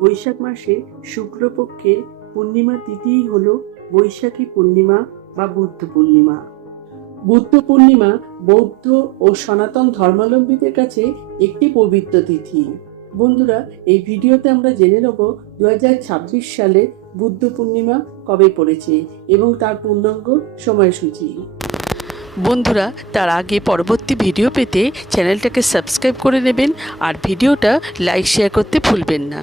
বৈশাখ মাসে শুক্লপক্ষের পূর্ণিমা তিথিই হল বৈশাখী পূর্ণিমা বা বুদ্ধ পূর্ণিমা। বুদ্ধ পূর্ণিমা বৌদ্ধ ও সনাতন ধর্মাবলম্বীদের কাছে একটি পবিত্র তিথি। বন্ধুরা, এই ভিডিওতে আমরা জেনে নেব 2026 সালে বুদ্ধ পূর্ণিমা কবে পড়েছে এবং তার পূর্ণাঙ্গ সময়সূচি। বন্ধুরা, তার আগে পরবর্তী ভিডিও পেতে চ্যানেলটাকে সাবস্ক্রাইব করে নেবেন আর ভিডিওটা লাইক শেয়ার করতে ভুলবেন না।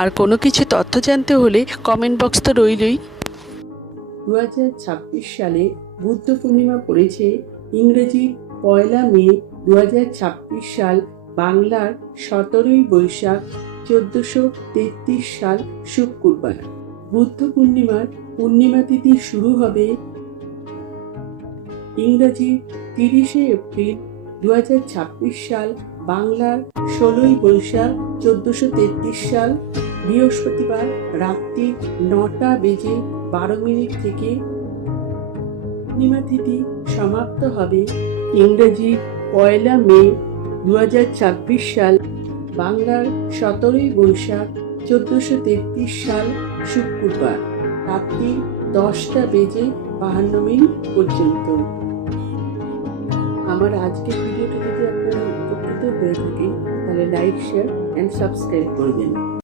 আর কোনো কিছু তথ্য জানতে হলে কমেন্ট বক্স তো রইলই। 2026 সালে বুদ্ধ পূর্ণিমা পড়েছে ইংরেজি 1 মে 2026 সাল, বাংলার 17 বৈশাখ 1433 সাল শুক্রবার। বুদ্ধ পূর্ণিমার পূর্ণিমা তিথি শুরু হবে ইংরেজি 30 এপ্রিল 2026 সাল, বাংলার 16 বৈশাখ 1433 সাল বৃহস্পতিবার রাত্রি 9:12 থেকে। পূর্ণিমা তিথি সমাপ্ত হবে ইংরেজি 1 মে 2026 সাল, বাংলার 17 বৈশাখ 1433 সাল শুক্রবার রাত্রি 10:52 পর্যন্ত। আমার আজকের ভিডিওটা যদি আপনারা উপকৃত হয়ে থাকেন তাহলে লাইক, শেয়ার এন্ড সাবস্ক্রাইব করবেন।